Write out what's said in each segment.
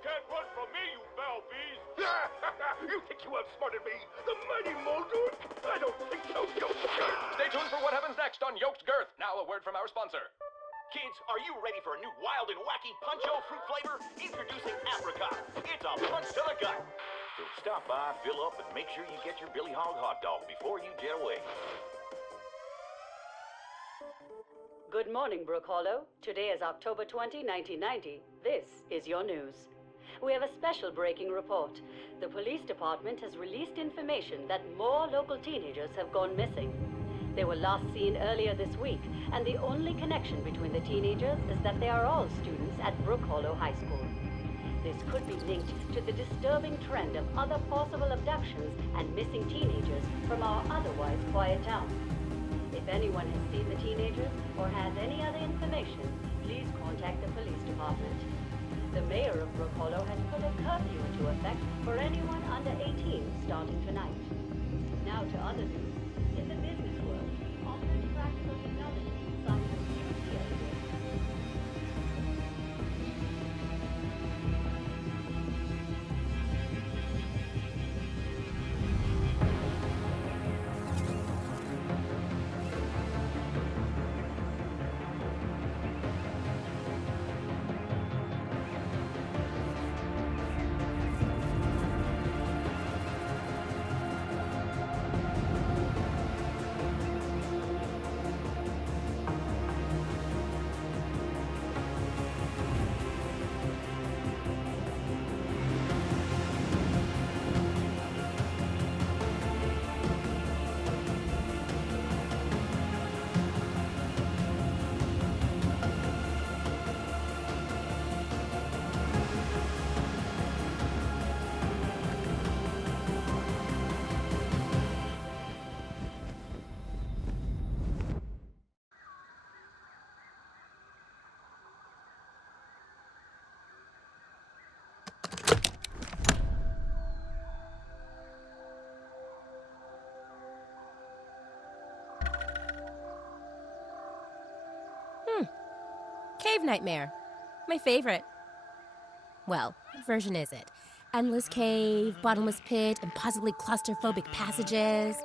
can't run from me, you foul beast! You think you outsmarted me? The mighty Muldoon? I don't think so, Yoked Girth! Stay tuned for what happens next on Yoked Girth. Now a word from our sponsor. Kids, are you ready for a new wild and wacky Punch-O fruit flavor? Introducing Apricot. It's a punch to the gut. So stop by, fill up, and make sure you get your Billy Hog hot dog before you jet away. Good morning, Brook Hollow. Today is October 20, 1990. This is your news. We have a special breaking report. The police department has released information that more local teenagers have gone missing. They were last seen earlier this week, and the only connection between the teenagers is that they are all students at Brook Hollow High School. This could be linked to the disturbing trend of other possible abductions and missing teenagers from our otherwise quiet town. If anyone has seen the teenagers or has any other information, please contact the police department. The mayor of Brook Hollow has put a curfew into effect for anyone under 18 starting tonight. Now to other news. In the business world, Oxford Practical Technology signed a new deal with Cave Nightmare. My favorite. Well, what version is it? Endless cave, bottomless pit, and possibly claustrophobic passages.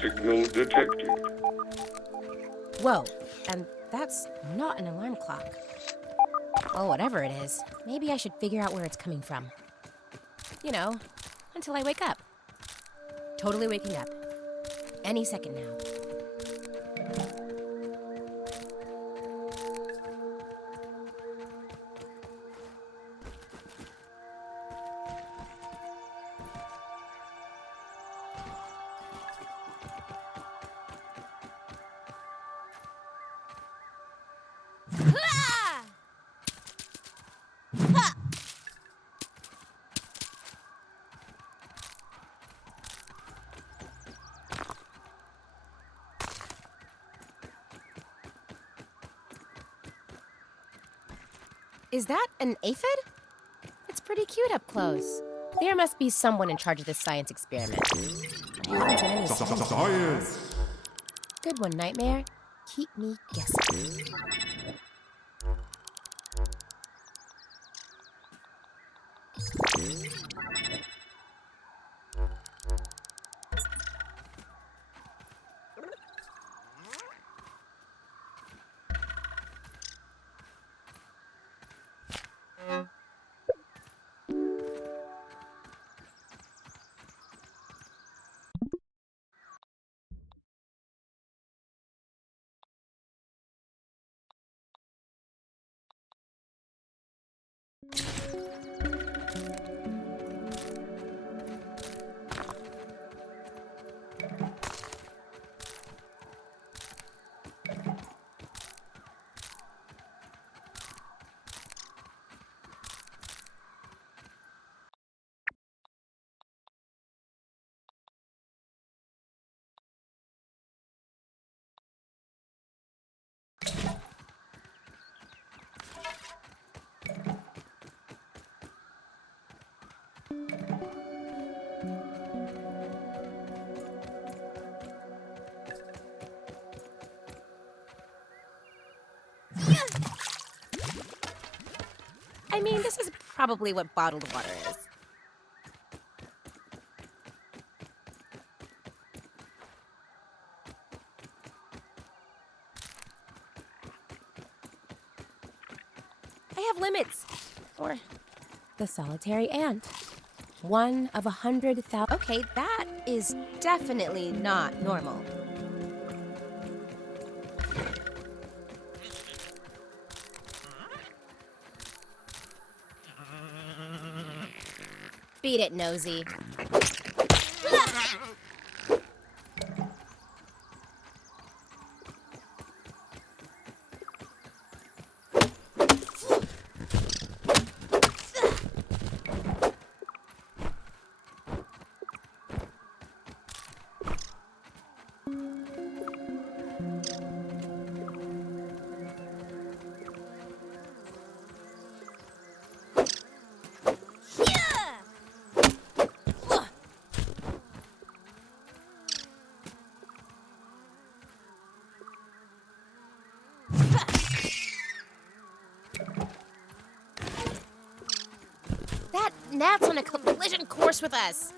Signal detected. Whoa, and that's not an alarm clock. Well, whatever it is, maybe I should figure out where it's coming from. You know, until I wake up. Totally waking up. Any second now. Is that an aphid? It's pretty cute up close. There must be someone in charge of this science experiment. I haven't done any Science! Good one, Nightmare. Keep me guessing. I mean, this is probably what bottled water is. I have limits. Or the solitary ant. 1 of 100,000. Okay, that is definitely not normal. Beat it, Nosy. That gnat's on a collision course with us.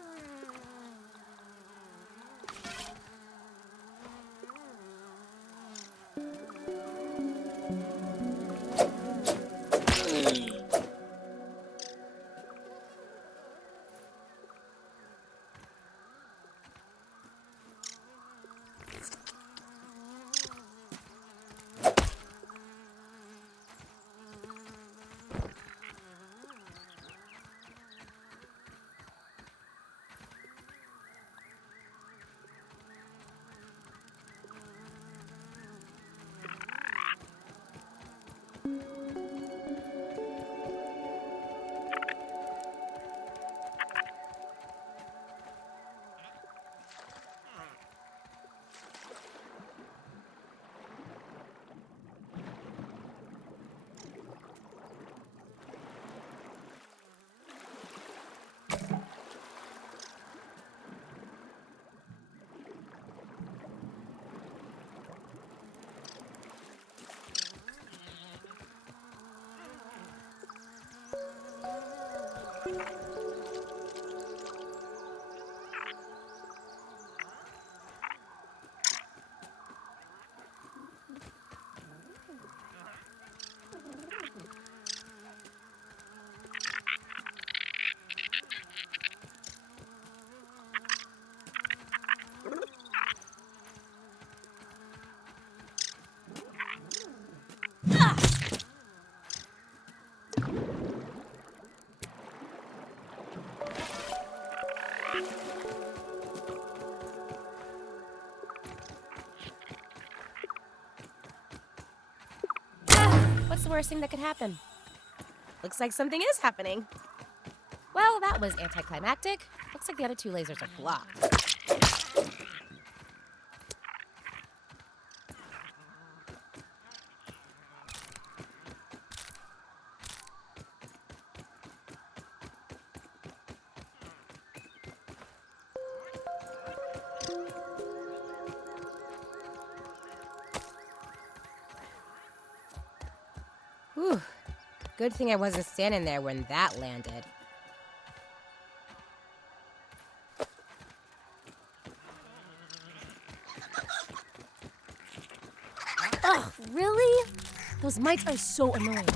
What's the worst thing that could happen? Looks like something is happening. Well, that was anticlimactic. Looks like the other 2 lasers are blocked. Whew. Good thing I wasn't standing there when that landed. Ugh, really? Those mites are so annoying.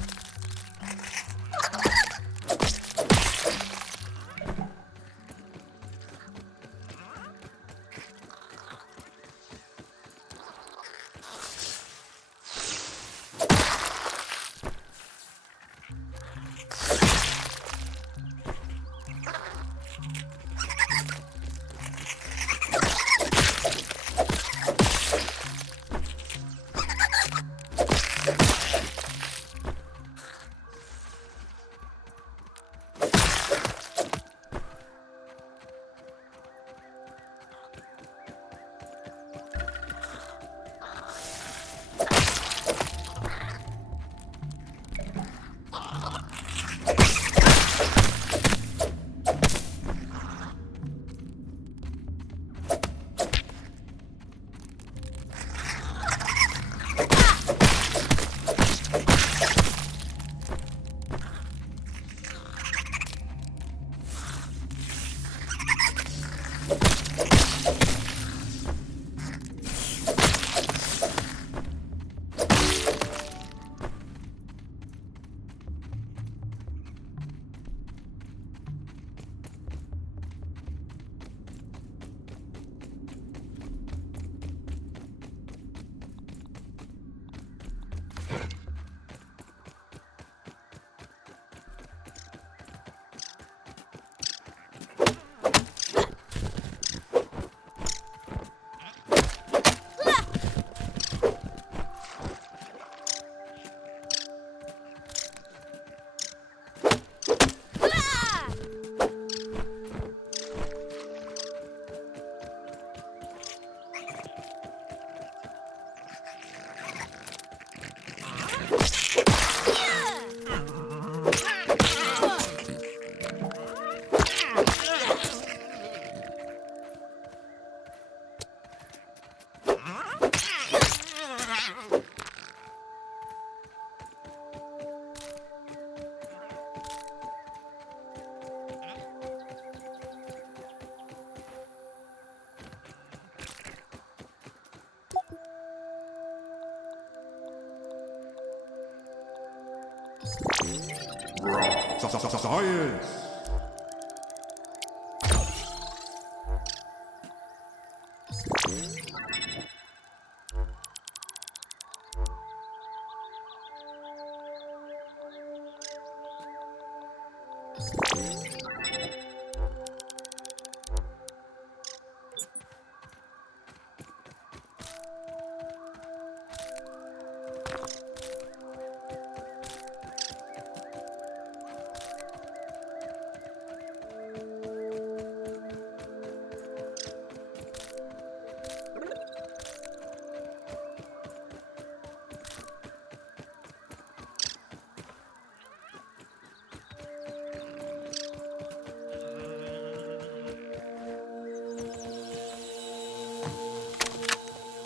Science!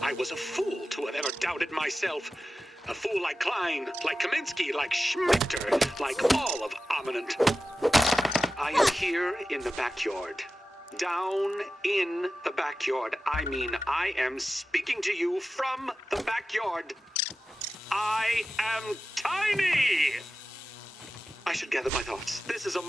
I was a fool to have ever doubted myself. A fool like Klein, like Kaminsky, like Schmichter, like all of Ominent. I am here in the backyard. Down in the backyard. I mean, I am speaking to you from the backyard. I am tiny! I should gather my thoughts. This is a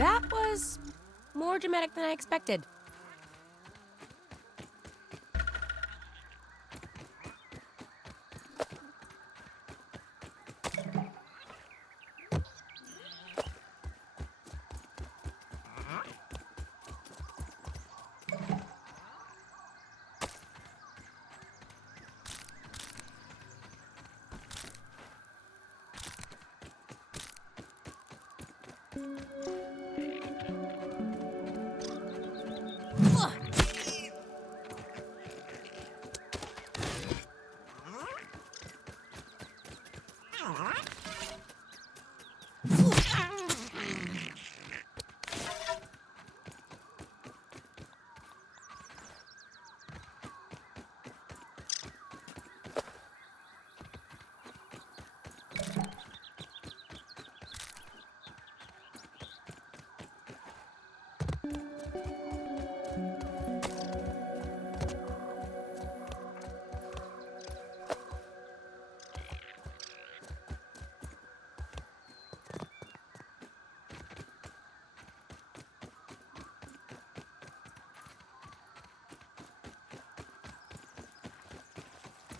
That was more dramatic than I expected.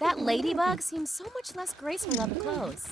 That ladybug seems so much less graceful up close.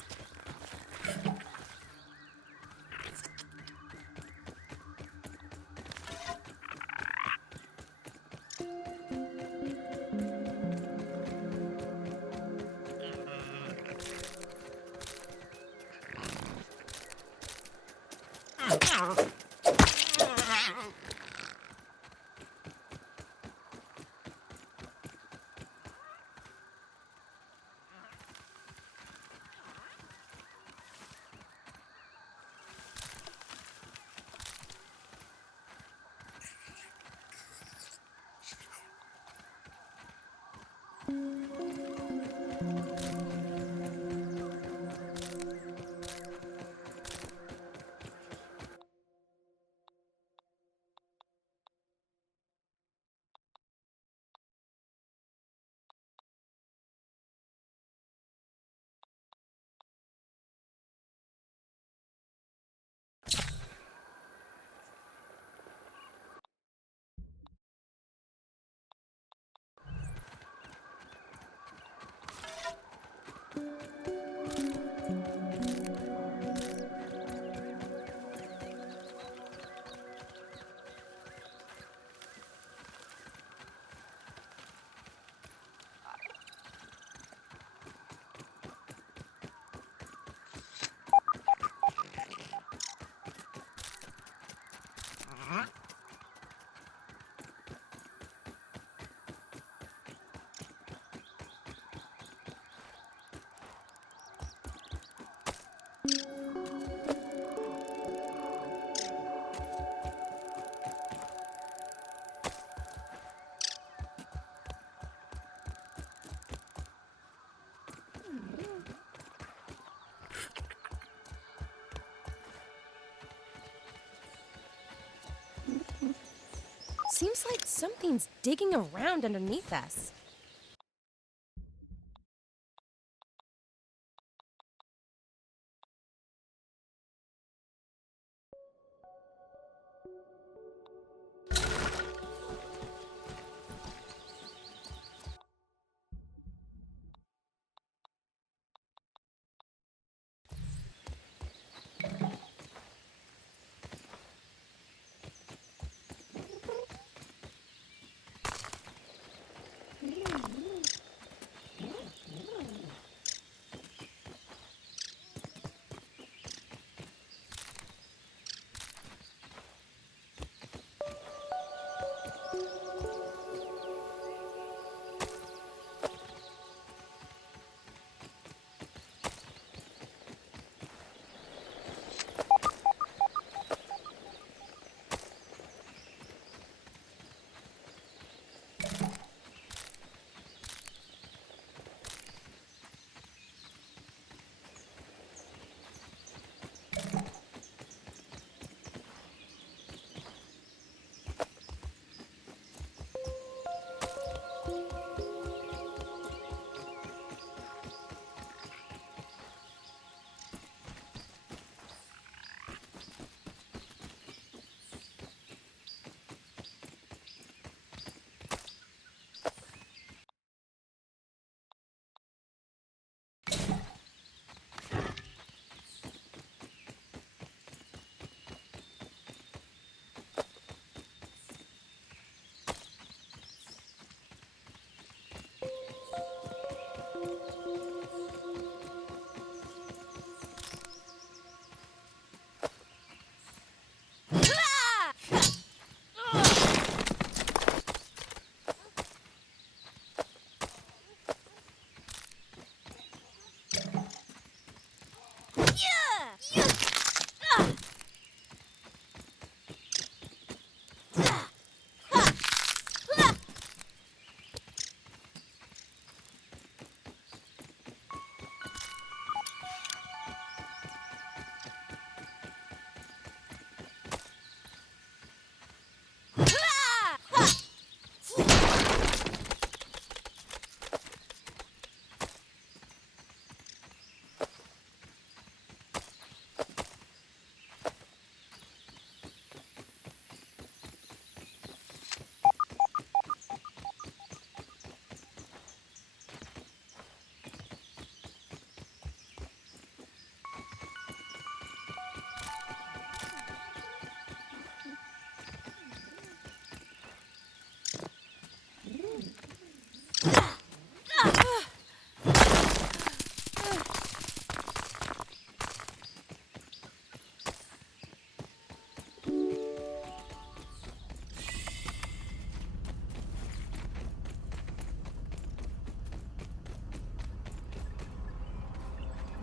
seems like something's digging around underneath us.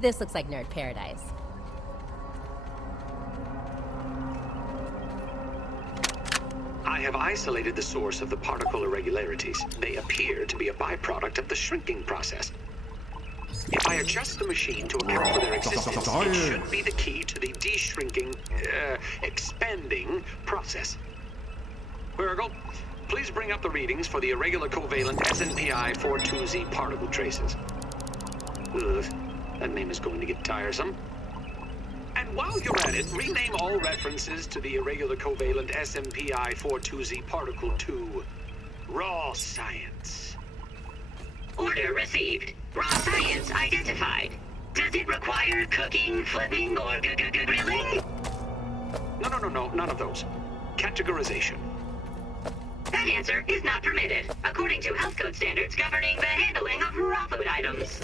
This looks like nerd paradise. I have isolated the source of the particle irregularities. They appear to be a byproduct of the shrinking process. If I adjust the machine to account for their existence, it should be the key to the de-shrinking, expanding process. Virgil, please bring up the readings for the irregular covalent SNPI 42Z particle traces. Ugh, that name is going to get tiresome. And while you're at it, rename all references to the irregular covalent SNPI 42Z particle to raw science. Order received. Raw science identified. Does it require cooking, flipping, or grilling? No, none of those. Categorization. That answer is not permitted, according to health code standards governing the handling of raw food items.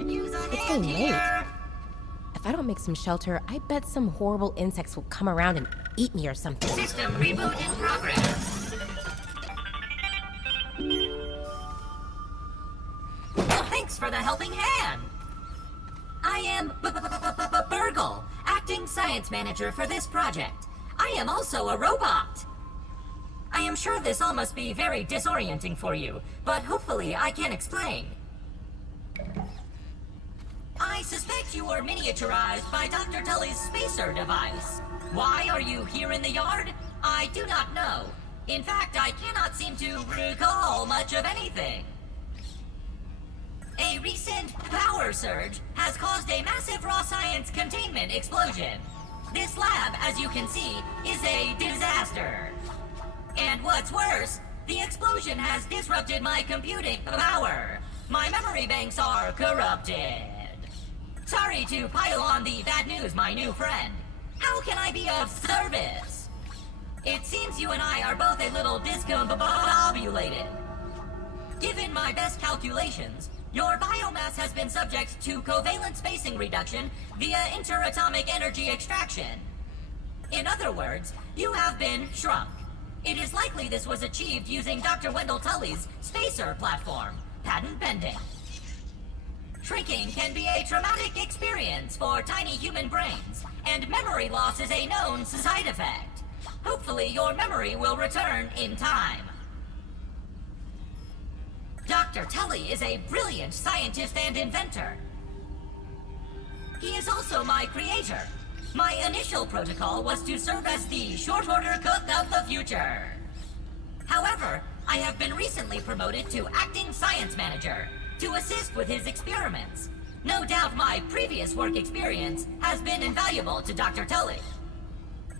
It's getting late. If I don't make some shelter, I bet some horrible insects will come around and eat me or something. System reboot in progress. for the helping hand. I am Burgle, acting science manager for this project. I am also a robot. I am sure this all must be very disorienting for you, but hopefully I can explain. I suspect you were miniaturized by Dr. Tully's spacer device. Why are you here in the yard? I do not know. In fact, I cannot seem to recall much of anything. A recent power surge has caused a massive raw science containment explosion. This lab, as you can see, is a disaster. And what's worse, the explosion has disrupted my computing power. My memory banks are corrupted. Sorry to pile on the bad news, my new friend. How can I be of service? It seems you and I are both a little discombobulated. Given my best calculations, your biomass has been subject to covalent spacing reduction via interatomic energy extraction. In other words, you have been shrunk. It is likely this was achieved using Dr. Wendell Tully's spacer platform, patent pending. Shrinking can be a traumatic experience for tiny human brains, and memory loss is a known side effect. Hopefully your memory will return in time. Dr. Tully is a brilliant scientist and inventor. He is also my creator. My initial protocol was to serve as the short-order cook of the future. However, I have been recently promoted to acting science manager to assist with his experiments. No doubt my previous work experience has been invaluable to Dr. Tully.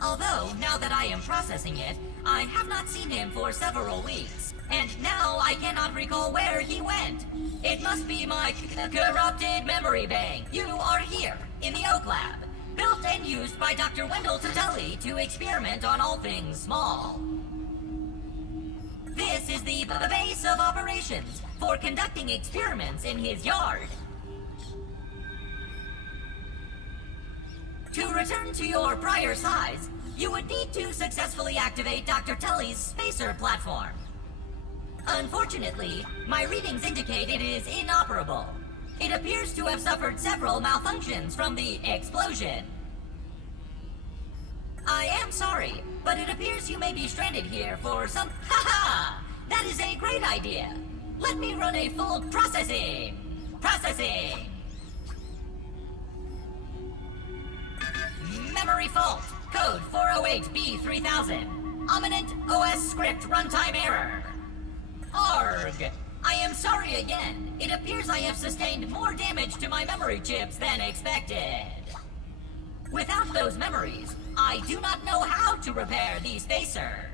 Although, now that I am processing it, I have not seen him for several weeks, and now I cannot recall where he went. It must be my corrupted memory bank. You are here, in the Oak Lab, built and used by Dr. Wendell Tully to experiment on all things small. This is the base of operations for conducting experiments in his yard. To return to your prior size, you would need to successfully activate Dr. Tully's spacer platform. Unfortunately, my readings indicate it is inoperable. It appears to have suffered several malfunctions from the explosion. I am sorry, but it appears you may be stranded here for some... Ha-ha! That is a great idea! Let me run a full processing! Memory fault. Code 408B3000. Ominent OS script runtime error. Arg! I am sorry again. It appears I have sustained more damage to my memory chips than expected. Without those memories, I do not know how to repair the spacer.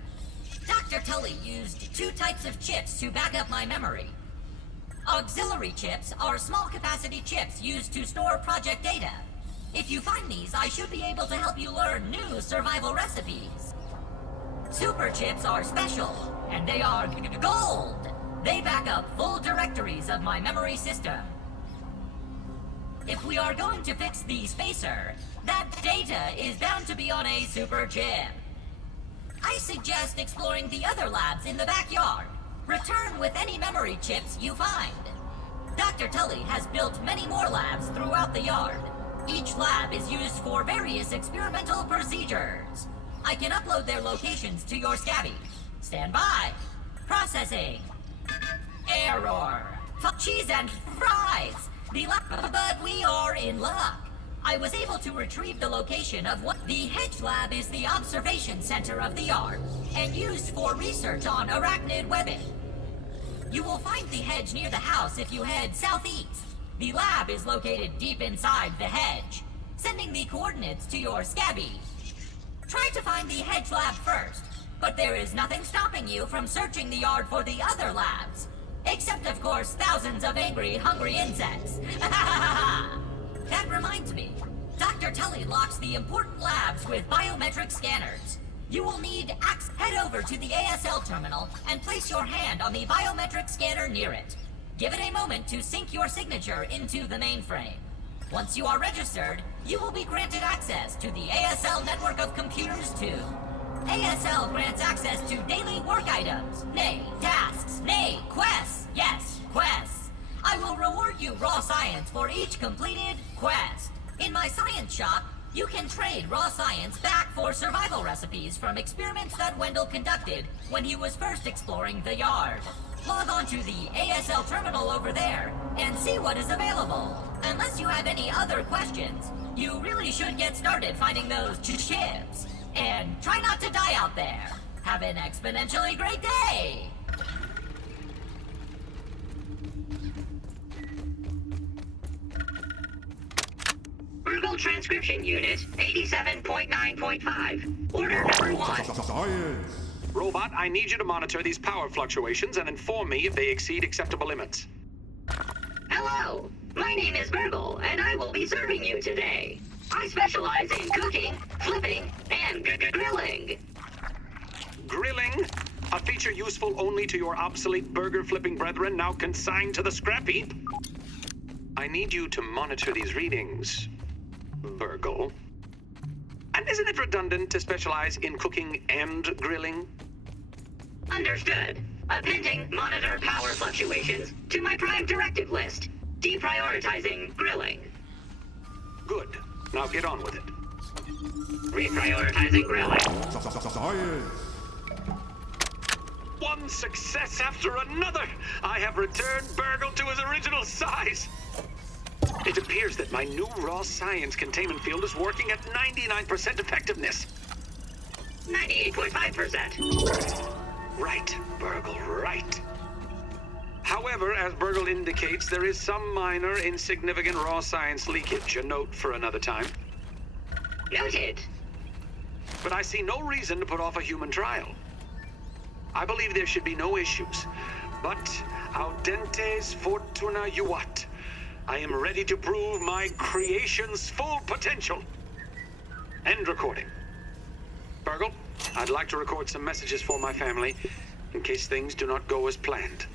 Dr. Tully used 2 types of chips to back up my memory. Auxiliary chips are small capacity chips used to store project data. If you find these, I should be able to help you learn new survival recipes. Super chips are special, and they are gold. They back up full directories of my memory system. If we are going to fix the spacer, that data is bound to be on a super chip. I suggest exploring the other labs in the backyard. Return with any memory chips you find. Dr. Tully has built many more labs throughout the yard. Each lab is used for various experimental procedures. I can upload their locations to your Scabby. Stand by. Processing. Error. Cheese and fries. But we are in luck. I was able to retrieve the location of what the hedge lab is, the observation center of the yard, and used for research on arachnid webbing. You will find the hedge near the house if you head southeast. The lab is located deep inside the hedge. Sending the coordinates to your Scabby. Try to find the hedge lab first, but there is nothing stopping you from searching the yard for the other labs. Except, of course, thousands of angry, hungry insects. That reminds me. Dr. Tully locks the important labs with biometric scanners. You will need access. Head over to the ASL terminal and place your hand on the biometric scanner near it. Give it a moment to sync your signature into the mainframe. Once you are registered, you will be granted access to the ASL network of computers too. ASL grants access to daily work items, nay, tasks, nay, quests. Yes, quests. I will reward you raw science for each completed quest. In my science shop, you can trade raw science back for survival recipes from experiments that Wendell conducted when he was first exploring the yard. Log on to the ASL terminal over there and see what is available. Unless you have any other questions, you really should get started finding those chips. And try not to die out there. Have an exponentially great day! Burgle Transcription Unit 87.9.5. Order number 1. Science! Robot, I need you to monitor these power fluctuations and inform me if they exceed acceptable limits. Hello, my name is Burgle, and I will be serving you today. I specialize in cooking, flipping, and grilling. Grilling? A feature useful only to your obsolete burger-flipping brethren now consigned to the scrap heap? I need you to monitor these readings, Burgle. And isn't it redundant to specialize in cooking and grilling? Understood. Appending monitor power fluctuations to my prime directive list. Deprioritizing grilling. Good. Now get on with it. Reprioritizing grilling. Science! One success after another! I have returned Burgle to his original size! It appears that my new raw science containment field is working at 99% effectiveness. 98.5%. Right, Burgle, right. However, as Burgle indicates, there is some minor, insignificant raw science leakage. A note for another time. Noted. But I see no reason to put off a human trial. I believe there should be no issues. But audentes fortuna juvat. I am ready to prove my creation's full potential. End recording. Burgle, I'd like to record some messages for my family in case things do not go as planned.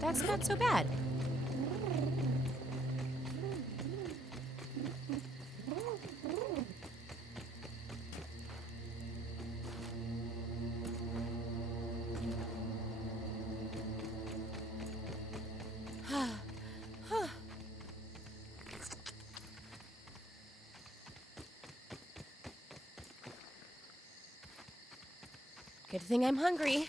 That's not so bad. Good thing I'm hungry.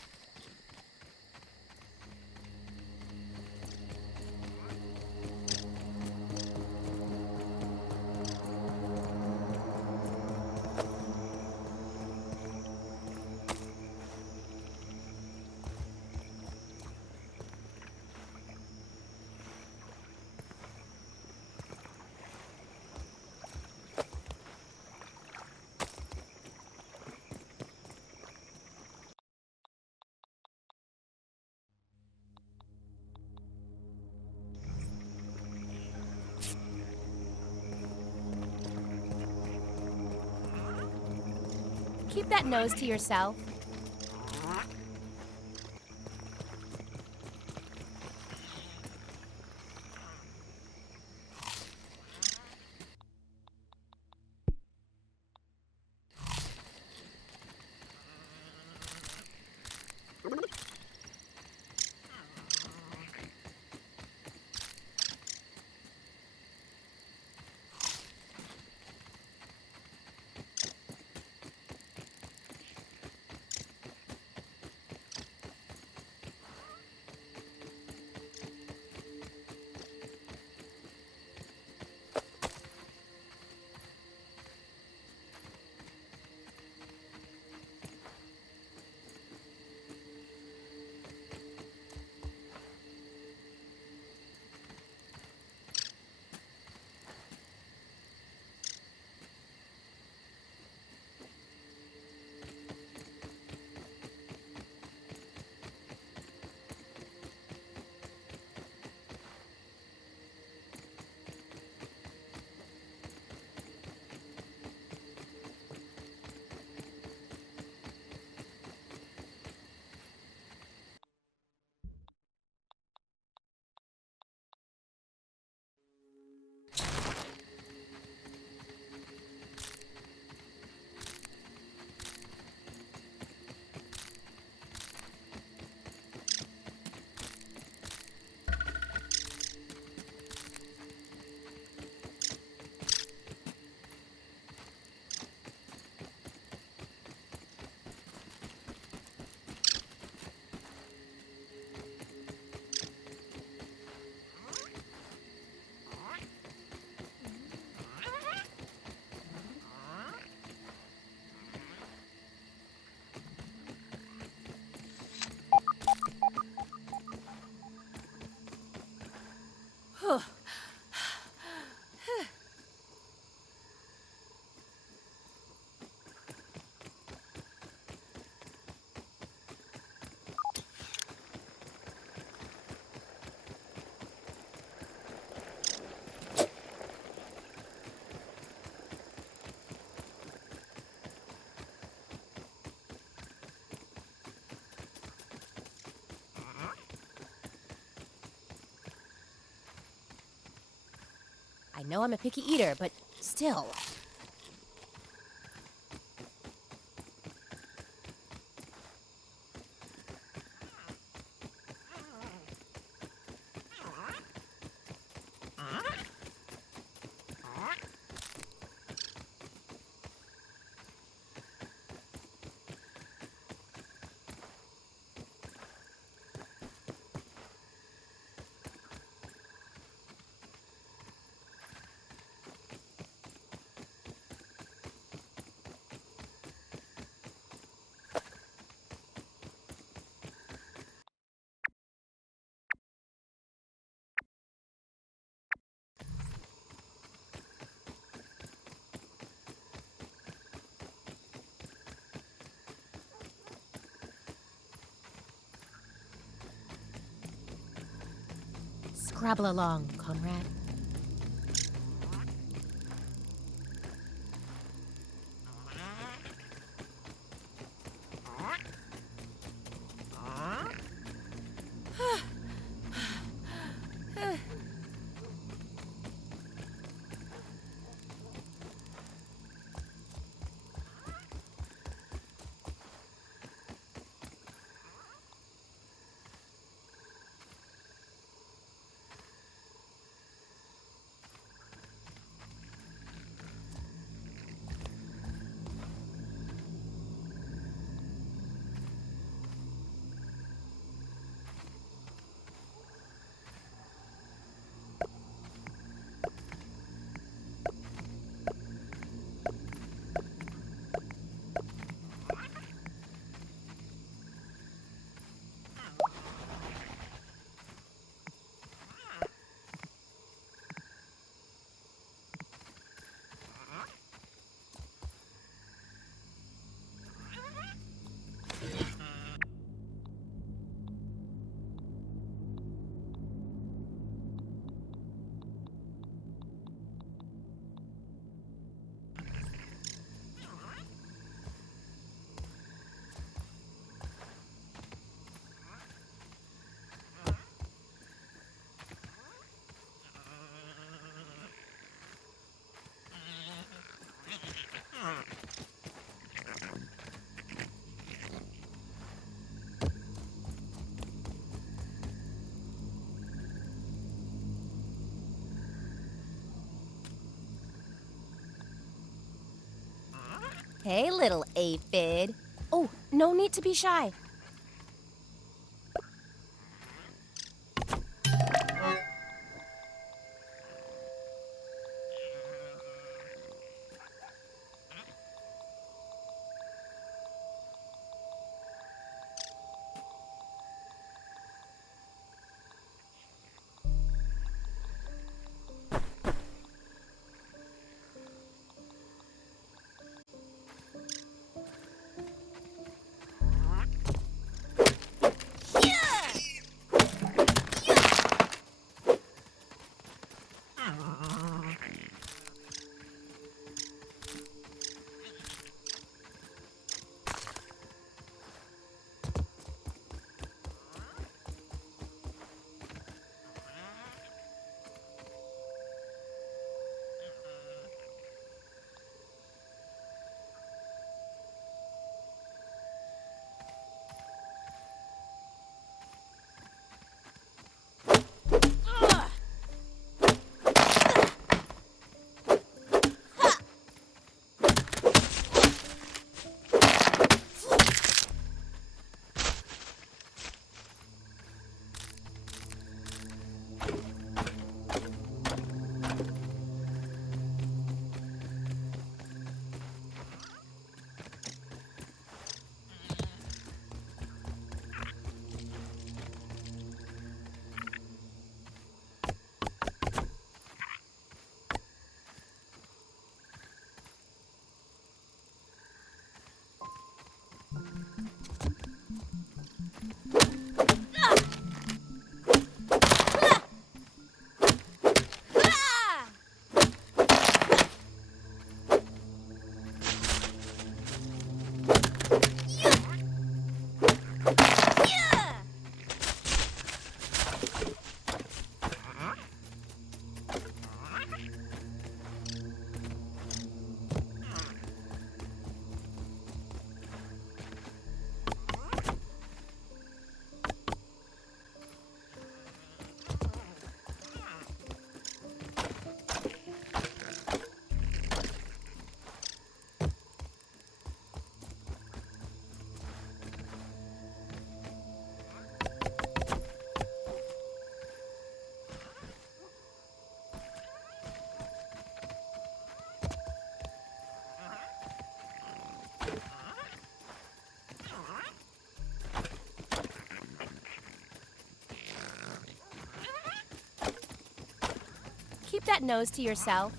keep that nose to yourself. I know I'm a picky eater, but still. Scrabble along, comrade. Hey, little aphid. Oh, no need to be shy. Keep that nose to yourself.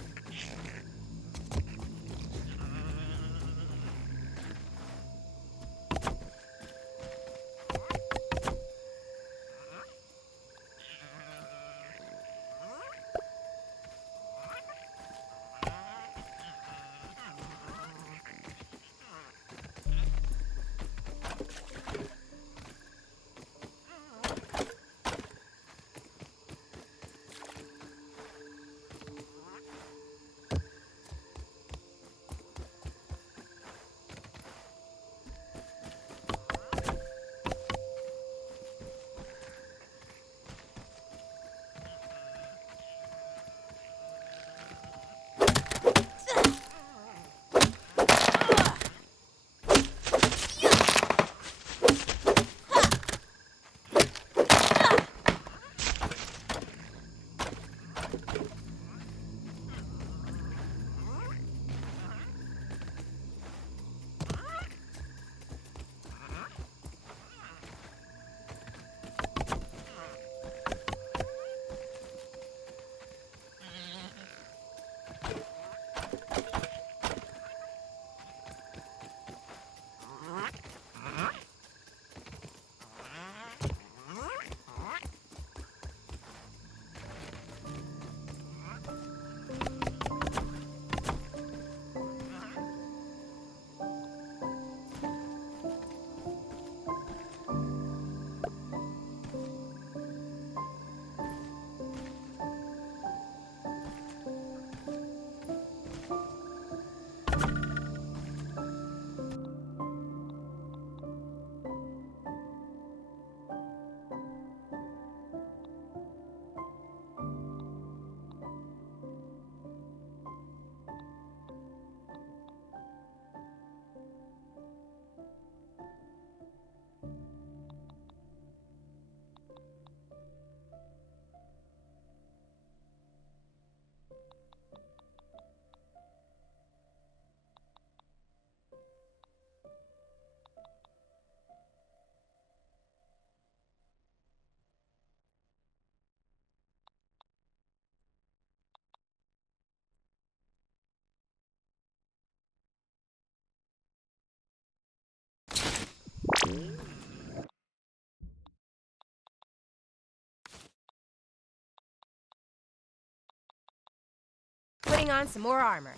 putting on some more armor.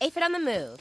Aphid on the move.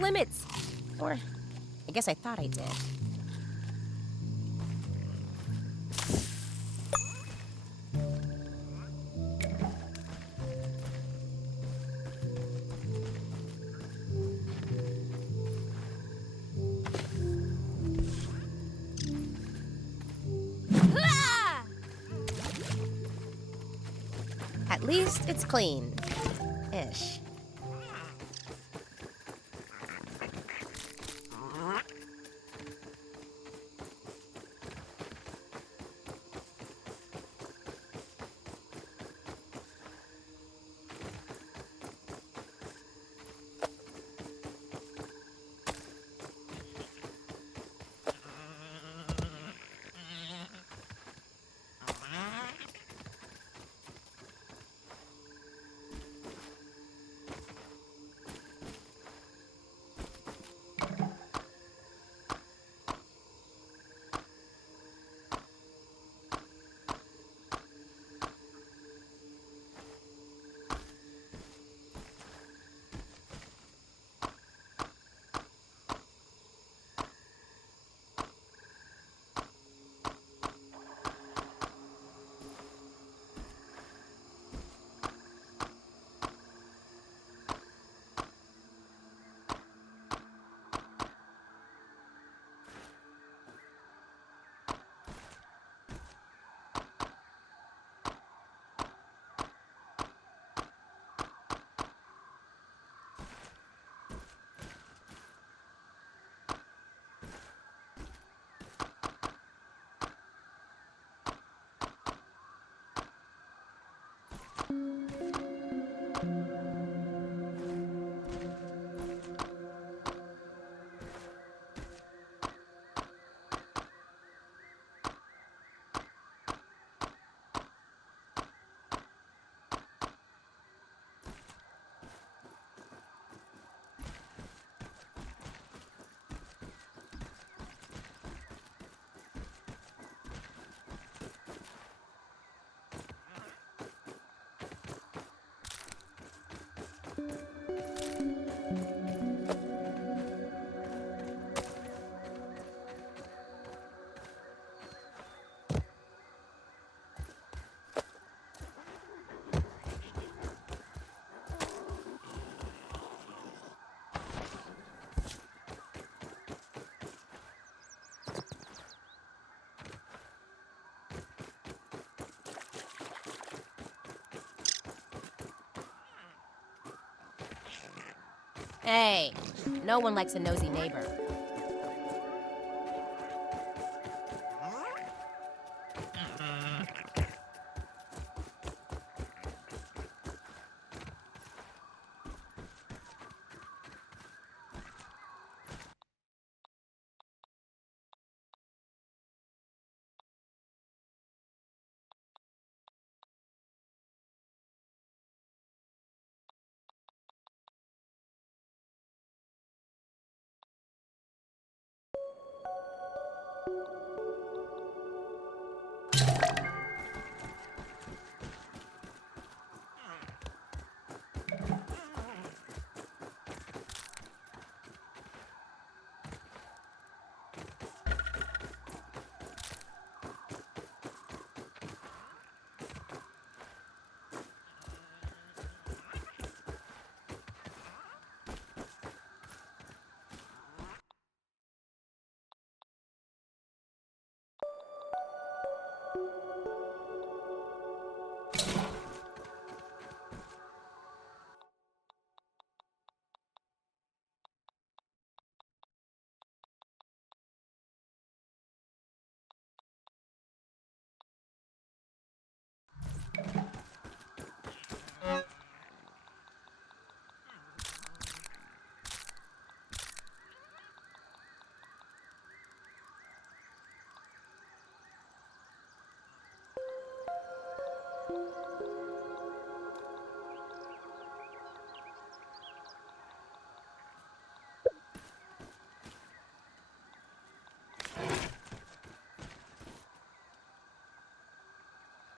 limits. Or, I guess I thought I did. At least it's clean. Ish. Hey, no one likes a nosy neighbor.